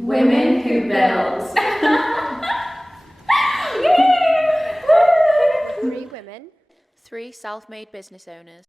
Women who build. Three women, Three self-made business owners.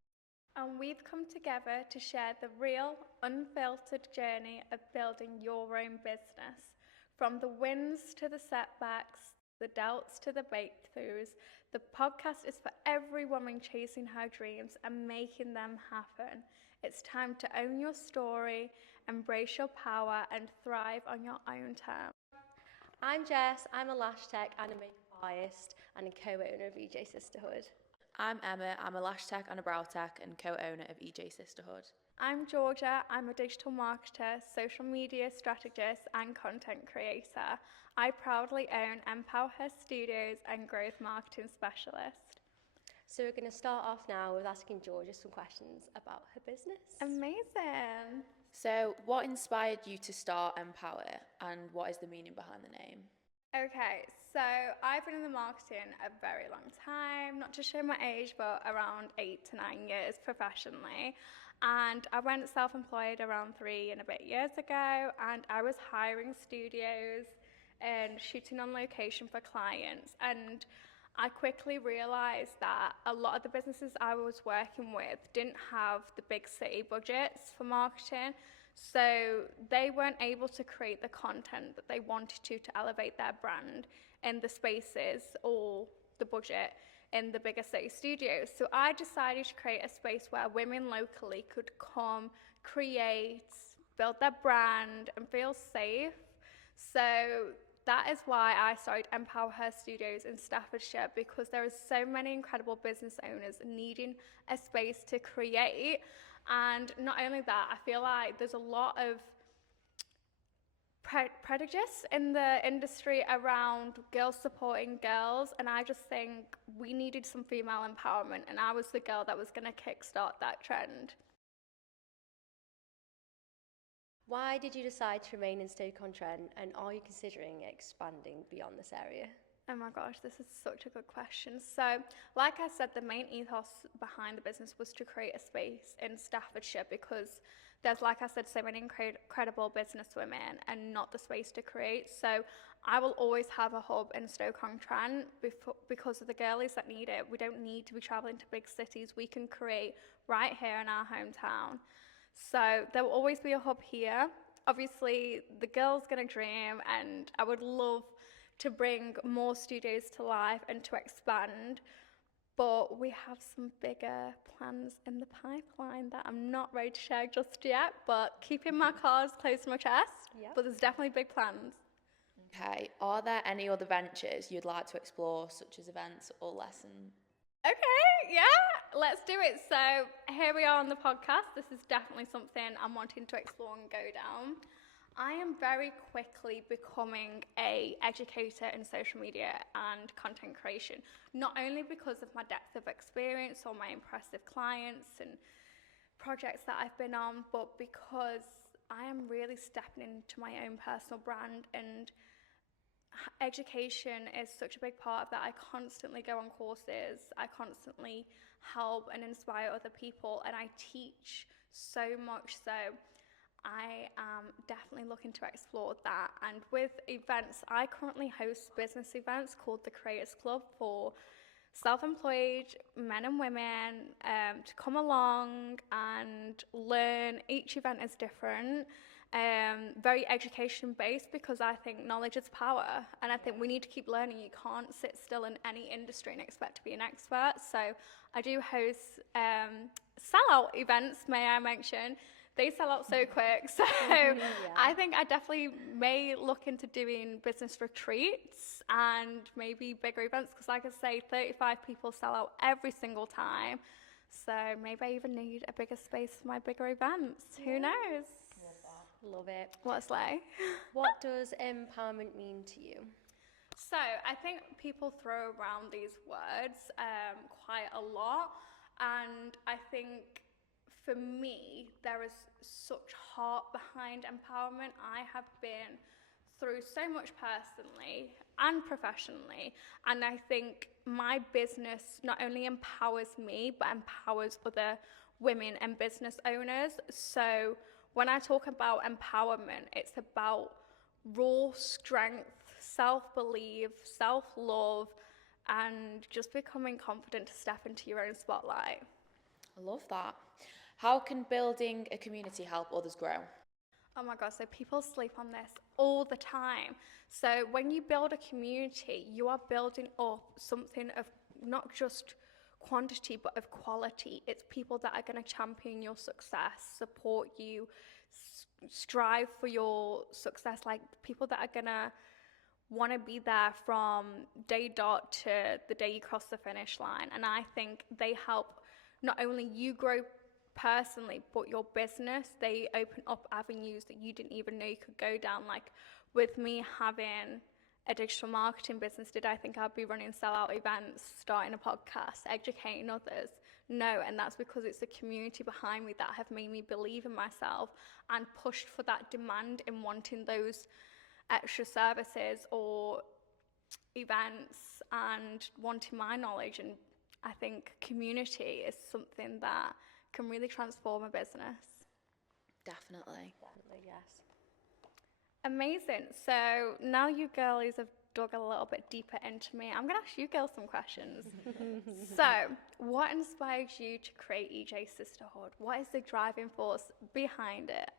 And we've come together to share the real, unfiltered journey of building your own business. From the wins to the setbacks, the doubts to the breakthroughs, the podcast is for every woman chasing her dreams and making them happen. It's time to own your story, embrace your power, and thrive on your own terms. I'm Jess, I'm a lash tech and a makeup artist and a co-owner of EJ Sisterhood. I'm Emma, I'm a lash tech and a brow tech and co-owner of EJ Sisterhood. I'm Georgia, I'm a digital marketer, social media strategist, and content creator. I proudly own Empower Her Studios and growth marketing specialist. So we're going to start off now with asking Georgia some questions about her business. Amazing. So, what inspired you to start Empower and what is the meaning behind the name? Okay, so I've been in the marketing a very long time, not to show my age, but around 8 to 9 years professionally. And I went self-employed around 3 and a bit years ago, and I was hiring studios and shooting on location for clients. And I quickly realized that a lot of the businesses I was working with didn't have the big city budgets for marketing. So they weren't able to create the content that they wanted to elevate their brand in the spaces or the budget in the bigger city studios. So I decided to create a space where women locally could come, create, build their brand and feel safe. So that is why I started Empower Her Studios in Staffordshire, because there are so many incredible business owners needing a space to create. And not only that, I feel like there's a lot of prejudice in the industry around girls supporting girls, and I just think we needed some female empowerment, and I was the girl that was going to kickstart that trend. Why did you decide to remain in Stoke-on-Trent, and are you considering expanding beyond this area? Oh my gosh, this is such a good question. So, like I said, the main ethos behind the business was to create a space in Staffordshire because there's, like I said, so many incredible business women and not the space to create. So I will always have a hub in Stoke-on-Trent because of the girlies that need it. We don't need to be traveling to big cities. We can create right here in our hometown. So there will always be a hub here. Obviously, the girl's gonna dream, and I would love to bring more studios to life and to expand, but we have some bigger plans in the pipeline that I'm not ready to share just yet, but keeping my cards close to my chest. Yep. But there's definitely big plans. Okay, are there any other ventures you'd like to explore, such as events or lessons? Okay, yeah, let's do it. So here we are on the podcast. This is definitely something I'm wanting to explore and go down. I am very quickly becoming an educator in social media and content creation, not only because of my depth of experience or my impressive clients and projects that I've been on, but because I am really stepping into my own personal brand, and education is such a big part of that. I constantly go on courses, I constantly help and inspire other people, and I teach so much. So I am definitely looking to explore that. And with events, I currently host business events called the Creators Club for self-employed men and women to come along and learn. Each event is different, very education based, because I think knowledge is power, and I think we need to keep learning. You can't sit still in any industry and expect to be an expert. So I do host sellout events, may I mention. They sell out so quick. So Yeah. I think I definitely may look into doing business retreats and maybe bigger events, because like I say, 35 people sell out every single time. So maybe I even need a bigger space for my bigger events. Yeah. Who knows? Love it. What's like? What does empowerment mean to you? So I think people throw around these words quite a lot, and I think for me, there is such heart behind empowerment. I have been through so much personally and professionally, and I think my business not only empowers me, but empowers other women and business owners. So when I talk about empowerment, it's about raw strength, self-belief, self-love, and just becoming confident to step into your own spotlight. I love that. How can building a community help others grow? Oh my God, so people sleep on this all the time. So when you build a community, you are building up something of not just quantity, but of quality. It's people that are going to champion your success, support you, strive for your success, like people that are going to want to be there from day dot to the day you cross the finish line. And I think they help not only you grow personally, but your business. They open up avenues that you didn't even know you could go down. Like with me having a digital marketing business, did I think I'd be running sellout events, starting a podcast, educating others? No, and that's because it's the community behind me that have made me believe in myself and pushed for that demand in wanting those extra services or events and wanting my knowledge. And I think community is something that can really transform a business. Definitely. Definitely, yes. Amazing. So now you girlies have dug a little bit deeper into me. I'm going to ask you girls some questions. So, what inspired you to create EJ Sisterhood? What is the driving force behind it?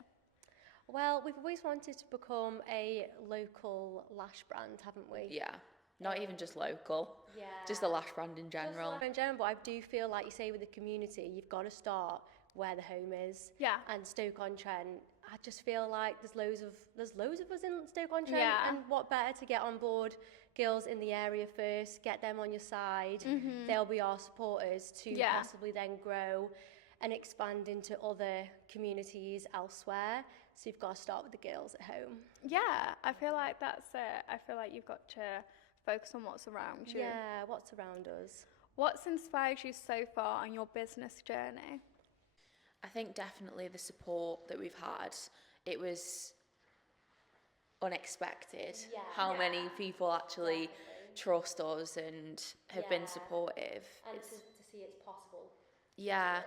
Well, we've always wanted to become a local lash brand, haven't we? Yeah. Not even just local. Yeah. Just the lash brand in general. In general, but I do feel like you say with the community, you've got to start where the home is. Yeah. And Stoke-on-Trent, I just feel like there's loads of us in Stoke-on-Trent. Yeah. And what better to get on board girls in the area first, get them on your side. They'll be our supporters to possibly then grow and expand into other communities elsewhere. So you've got to start with the girls at home. Yeah, I feel like that's it. I feel like you've got to focus on what's around you. Yeah, what's around us. What's inspired you so far on your business journey? I think definitely the support that we've had. It was unexpected how many people actually trust us and have been supportive. And to see it's possible. Yeah,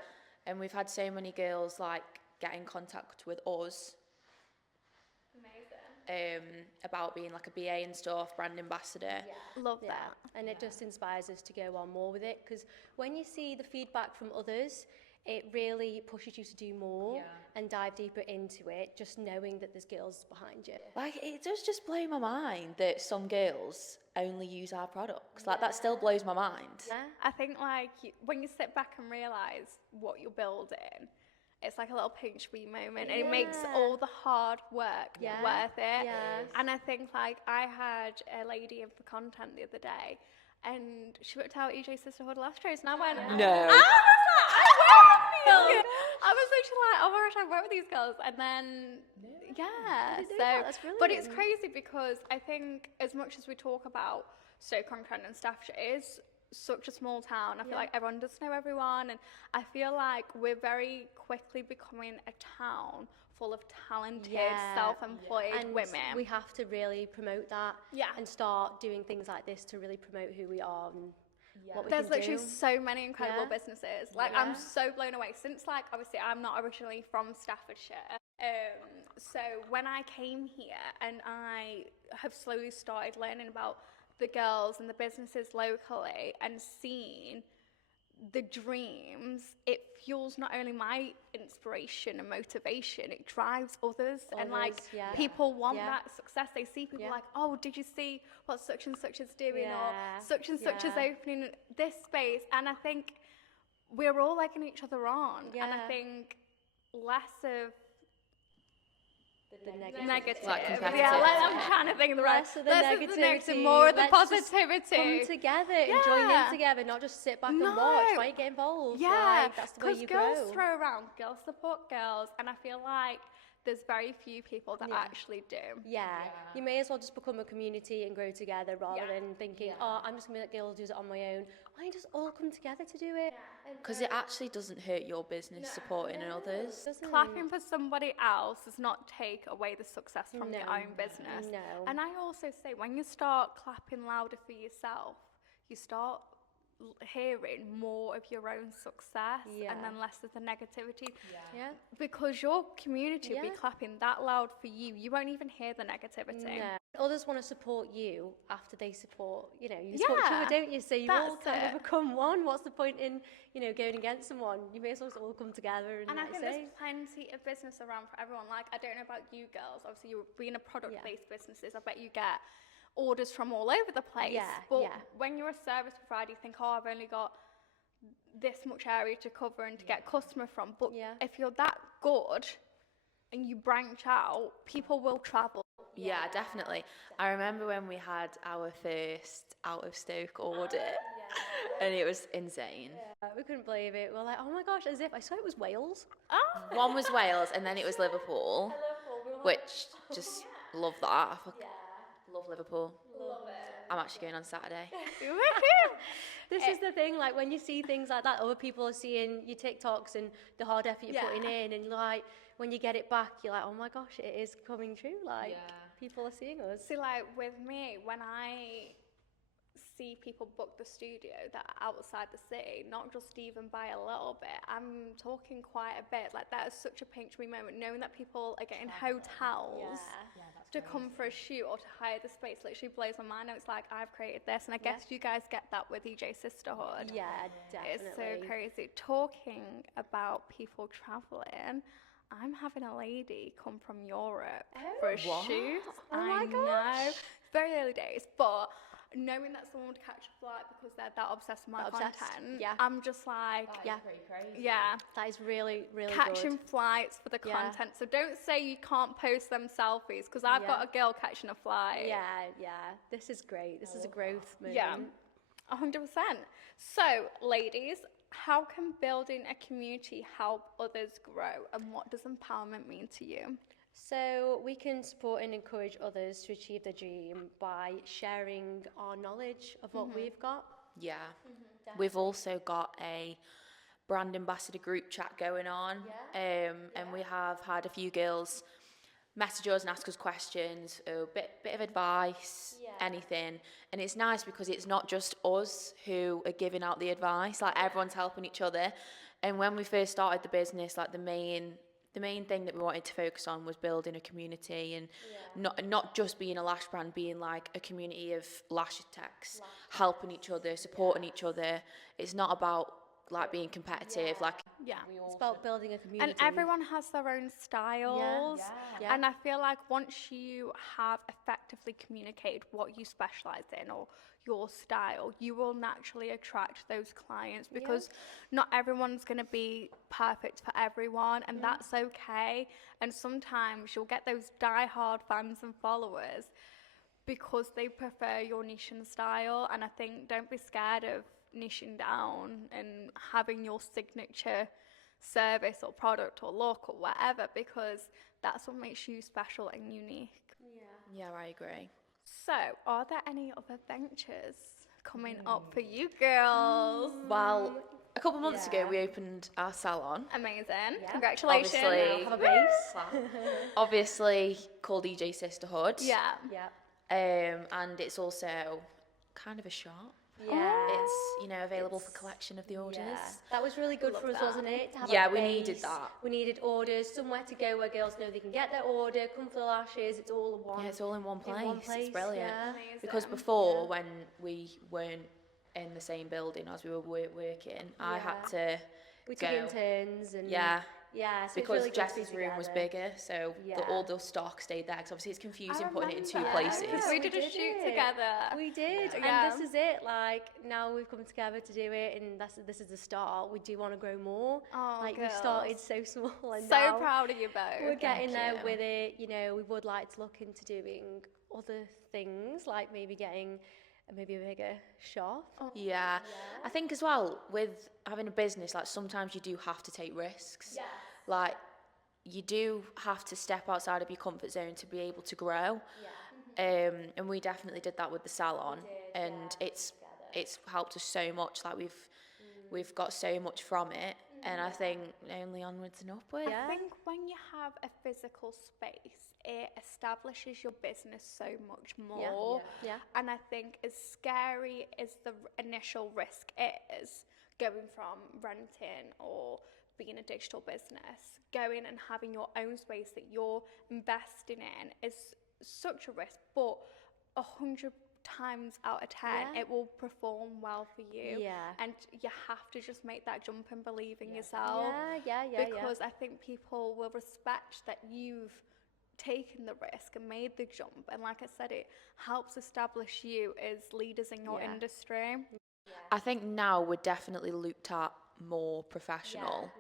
and we've had so many girls like get in contact with us about being like a BA and stuff, brand ambassador. Love that. And it just inspires us to go on more with it, because when you see the feedback from others, it really pushes you to do more and dive deeper into it, just knowing that there's girls behind you. Like, it does just blow my mind that some girls only use our products. Like, that still blows my mind. Yeah. I think like when you sit back and realise what you're building, it's like a little pinch me moment, and it makes all the hard work worth it. Yes. And I think like I had a lady in for content the other day, and she worked out EJ Sisterhood Illustrates, and I went, No. I was literally like, oh my gosh, I work with these girls. And then, That's brilliant. But it's crazy because I think as much as we talk about Stoke-on-Trent and Staffordshire, it is such a small town. I feel like everyone does know everyone. And I feel like we're very quickly becoming a town full of talented, self-employed women. We have to really promote that and start doing things like this to really promote who we are and what we There's can literally do. so many incredible businesses. Like, I'm so blown away. Since, like, obviously, I'm not originally from Staffordshire. So when I came here and I have slowly started learning about the girls and the businesses locally and seeing the dreams, it fuels not only my inspiration and motivation, it drives others. And like people want that success. They see people like, oh, did you see what such and such is doing, or such and such is opening this space? And I think we're all egging each other on. And I think less of the negative. Like competitive. I'm trying to think of the right. Less of the Less negativity, of the negative, more of the let's just positivity. Come together and join in together, not just sit back and watch. Why get involved? Like, that's the way you grow. Girls throw around, girls support girls, and I feel like there's very few people that actually do. You may as well just become a community and grow together rather than thinking, oh, I'm just going to let girls do it on my own. Why don't you just all come together to do it? Because it actually doesn't hurt your business supporting others. Clapping for somebody else does not take away the success from your own business. No. And I also say, when you start clapping louder for yourself, you start hearing more of your own success Yeah. and then less of the negativity. Yeah. Because your community will be clapping that loud for you. You won't even hear the negativity. No. Others want to support you after they support, you support each other, don't you? So you all that's kind it. of become one. What's the point in, going against someone? You may as well all come together and And I like think say. there's plenty of business around for everyone. Like, I don't know about you girls. Obviously, you're being a product-based businesses. I bet you get orders from all over the place. Yeah, But yeah. when you're a service provider, you think, I've only got this much area to cover and to get customer from. But if you're that good and you branch out, people will travel. Yeah, definitely. I remember when we had our first out of Stoke audit, and it was insane. We couldn't believe it. We're like, oh my gosh, as if I swear it was Wales. One was Wales, and then it was Liverpool, which just love that. I love Liverpool. Love it. I'm actually going on Saturday. This is the thing, like when you see things like that, other people are seeing your TikToks and the hard effort you're putting in, and like when you get it back, you're like, oh my gosh, it is coming true. Like people are seeing us. See, like with me, when I see people book the studio that are outside the city, not just even by a little bit, I'm talking quite a bit. Like that is such a pinch me moment, knowing that people are getting hotels to come for a shoot or to hire the space literally blows my mind. It's like, I've created this, and I guess you guys get that with EJ Sisterhood. Yeah, definitely. It's so crazy. Talking about people traveling, I'm having a lady come from Europe for a shoot. I know. Very early days, but knowing that someone would catch a flight because they're that obsessed with my content, I'm just like, Pretty crazy. yeah. That is really, really Catching good. flights for the content. So don't say you can't post them selfies, because I've got a girl catching a flight. Yeah. This is great. This is a growth moment. Yeah, 100%. So, ladies, how can building a community help others grow, and what does empowerment mean to you? So we can support and encourage others to achieve their dream by sharing our knowledge of what we've got. Yeah. We've also got a brand ambassador group chat going on, and we have had a few girls message us and ask us questions, a bit of advice, anything. And it's nice because it's not just us who are giving out the advice, like everyone's helping each other. And when we first started the business, like the main thing that we wanted to focus on was building a community, and not just being a lash brand, being like a community of lash techs, helping each other, supporting each other. It's not about like being competitive, like It's about building a community. And everyone has their own styles. And I feel like once you have effectively communicated what you specialize in or your style, you will naturally attract those clients, because not everyone's going to be perfect for everyone, and that's okay. And sometimes you'll get those die-hard fans and followers because they prefer your niche and style. And I think don't be scared of niching down and having your signature service or product or look or whatever, because that's what makes you special and unique. Yeah, I agree. So, are there any other ventures coming up for you girls? Well, a couple months ago we opened our salon. Amazing. Congratulations. Obviously, Have a base. obviously called EJ Sisterhood. Yeah. And it's also kind of a shop. Yeah. It's, available for collection of the orders. That was really good for us, wasn't it? To have Yeah, a we base. needed that. We needed orders, somewhere to go where girls know they can get their order, come for the lashes, it's all in one. Yeah, it's all in one place. place, It's brilliant. yeah. Amazing. Because before, when we weren't in the same building as we were working, I had to We took go. in turns and so it's because really good to Jessie's be room was together. bigger, so all the stock stayed there. Because obviously it's confusing putting it in two remember. places. We did a shoot it. together. We did, Yeah. and this is it. Like now we've come together to do it, and this is the start. We do want to grow more. Oh, like we girls. started so small, and So now proud of you both. we're getting there you. with it. We would like to look into doing other things, like maybe getting a bigger shop. Yeah. I think as well with having a business, like sometimes you do have to take risks. Like you do have to step outside of your comfort zone to be able to grow. And we definitely did that with the salon, and it's helped us so much. Like we've got so much from it. And I think only onwards and upwards. I think when you have a physical space, it establishes your business so much more. Yeah. And I think as scary as the initial risk is, going from renting or being a digital business, going and having your own space that you're investing in is such a risk, but 100 times out of 10 it will perform well for you. And you have to just make that jump and believe in yourself. Because I think people will respect that you've taken the risk and made the jump, and like I said, it helps establish you as leaders in your industry. I think now we're definitely looked at more professional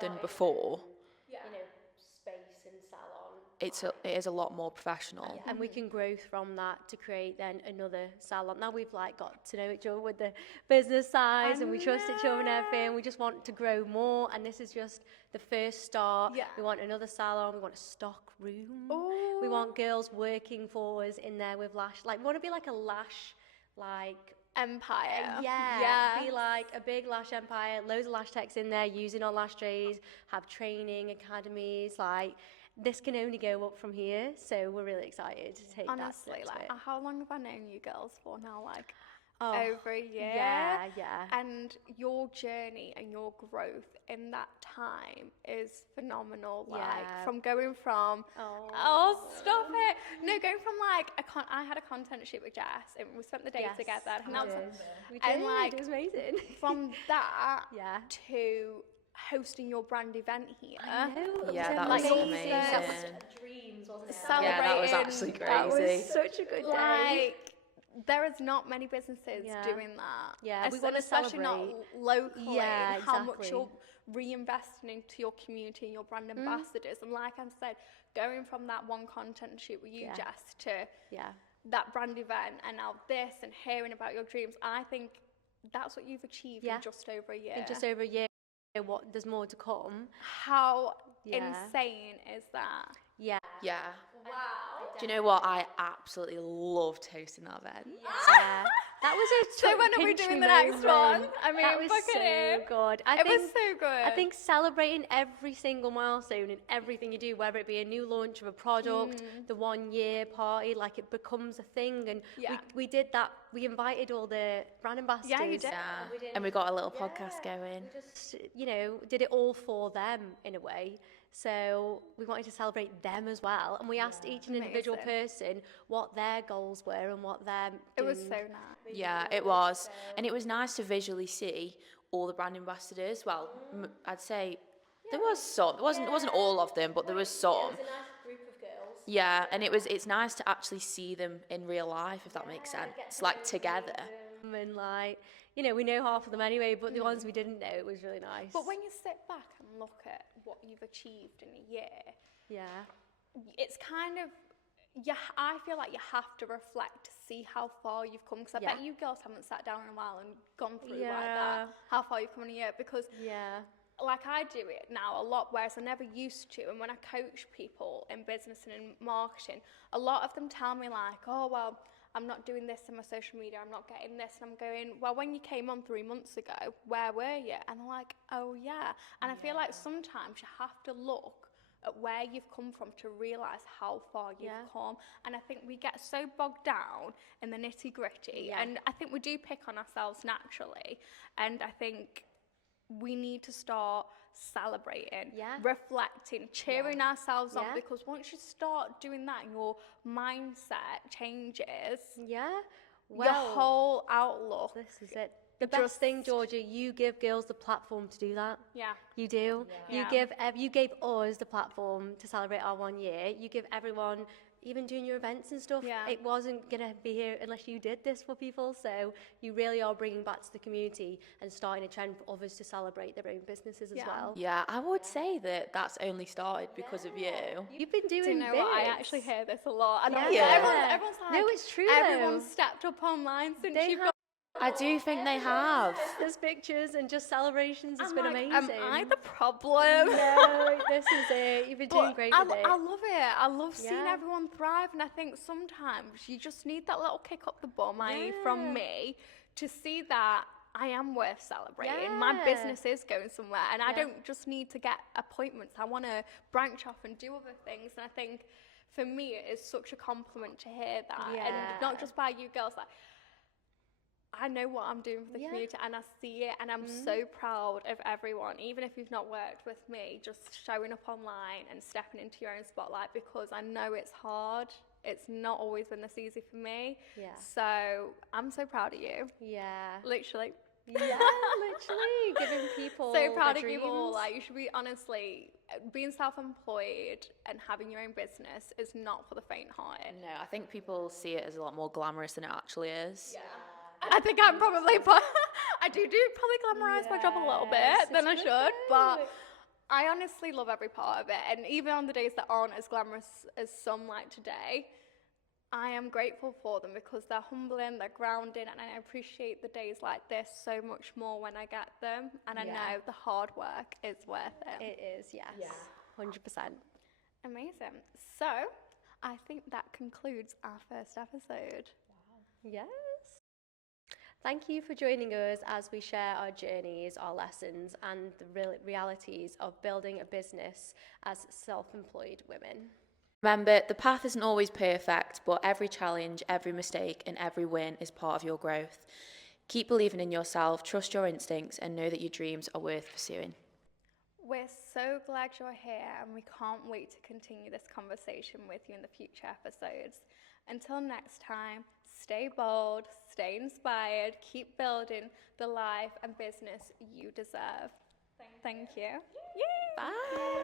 than before. You know, space and salon. It is a lot more professional. And we can grow from that to create then another salon. Now we've like got to know each other with the business sides, and we trust each other and everything. We just want to grow more, and this is just the first start. We want another salon. We want a stock room. Ooh. We want girls working for us in there with lash. Like, we want to be like a lash, like empire. Be like a big lash empire. Loads of lash techs in there using our lash trays. Have training academies. Like, this can only go up from here, so we're really excited to take that Honestly, step. like, how long have I known you girls for now? Like, Oh, over a year. Yeah. And your journey and your growth in that time is phenomenal. Like, from going from, stop it. No, going from like, I had a content shoot with Jess, and we spent the day together. And We did. Like, it was amazing. From that to hosting your brand event here. I know. Yeah, that like, was all amazing. Dreams, wasn't it? Yeah, that was actually crazy. That was such a good day. Like, there is not many businesses doing that. Yeah, we want to especially not locally. Yeah, and how much exactly. you're reinvesting into your community and your brand ambassadors. And like I said, going from that one content shoot with you, Jess, to that brand event, and now this, and hearing about your dreams, I think that's what you've achieved in just over a year. In just over a year. What, there's more to come. How insane is that? Yeah. Wow. Do you know what? I absolutely loved hosting that event. Yeah. That was a So when are we doing the next one? I mean, that was so good. It was so good. I think celebrating every single milestone in everything you do, whether it be a new launch of a product, the 1 year party, like, it becomes a thing. And we did that. We invited all the brand ambassadors. Yeah, you did. And we got a little podcast going. We just, did it all for them in a way. So we wanted to celebrate them as well. And we asked each individual person what their goals were and what they're It doing. was so nice. Yeah, it was. And it was nice to visually see all the brand ambassadors. Well, I'd say there was some. It wasn't all of them, but there was some. It was a nice group of girls. Yeah, and it's nice to actually see them in real life, if that makes sense. It's like together. And like, we know half of them anyway, but the ones we didn't know, it was really nice. But when you sit back and look at what you've achieved in a year, it's kind of, I feel like you have to reflect to see how far you've come, because I bet you girls haven't sat down in a while and gone through like that, how far you've come in a year, because like, I do it now a lot, whereas I never used to. And when I coach people in business and in marketing, a lot of them tell me like, oh, well, I'm not doing this in my social media, I'm not getting this. And I'm going, well, when you came on 3 months ago, where were you? And they're like, oh, yeah. And I feel like sometimes you have to look at where you've come from to realise how far you've come. And I think we get so bogged down in the nitty gritty. And I think we do pick on ourselves naturally. And I think we need to start celebrating, reflecting, cheering ourselves on, because once you start doing that and your mindset changes, your whole outlook. This is it. The best thing, Georgia, you give girls the platform to do that. Yeah. You do. You gave us the platform to celebrate our 1 year. You give everyone, even doing your events and stuff, it wasn't going to be here unless you did this for people. So you really are bringing back to the community and starting a trend for others to celebrate their own businesses as well. Yeah, I would say that that's only started because of you. You've been doing Do you know this. what? I actually hear this a lot. I know everyone's like, no, it's true. Everyone's stepped up online since you've got. I do think they have. There's pictures and just celebrations. It's been amazing. Am I the problem? No, this is it. You've been doing great with it. I love it. I love seeing everyone thrive, and I think sometimes you just need that little kick up the bum, from me, to see that I am worth celebrating. My business is going somewhere, and I don't just need to get appointments. I want to branch off and do other things. And I think for me, it is such a compliment to hear that. And not just by you girls, like, I know what I'm doing for the community, and I see it, and I'm so proud of everyone, even if you've not worked with me, just showing up online and stepping into your own spotlight, because I know it's hard. It's not always been this easy for me. Yeah. So I'm so proud of you. Yeah. Literally. Yeah, literally giving people so proud of you all. Like, you should be, honestly, being self-employed and having your own business is not for the faint-hearted. No, I think people see it as a lot more glamorous than it actually is. Yeah. I think I'm probably, I do probably glamorize my job a little bit than I should, but I honestly love every part of it. And even on the days that aren't as glamorous as some like today, I am grateful for them because they're humbling, they're grounding, and I appreciate the days like this so much more when I get them. And I know the hard work is worth it. It is, yes. Yeah. 100%. Amazing. So, I think that concludes our first episode. Wow. Yes. Thank you for joining us as we share our journeys, our lessons, and the realities of building a business as self-employed women. Remember, the path isn't always perfect, but every challenge, every mistake, and every win is part of your growth. Keep believing in yourself, trust your instincts, and know that your dreams are worth pursuing. We're so glad you're here, and we can't wait to continue this conversation with you in the future episodes. Until next time, stay bold, stay inspired, keep building the life and business you deserve. Thank you. Bye.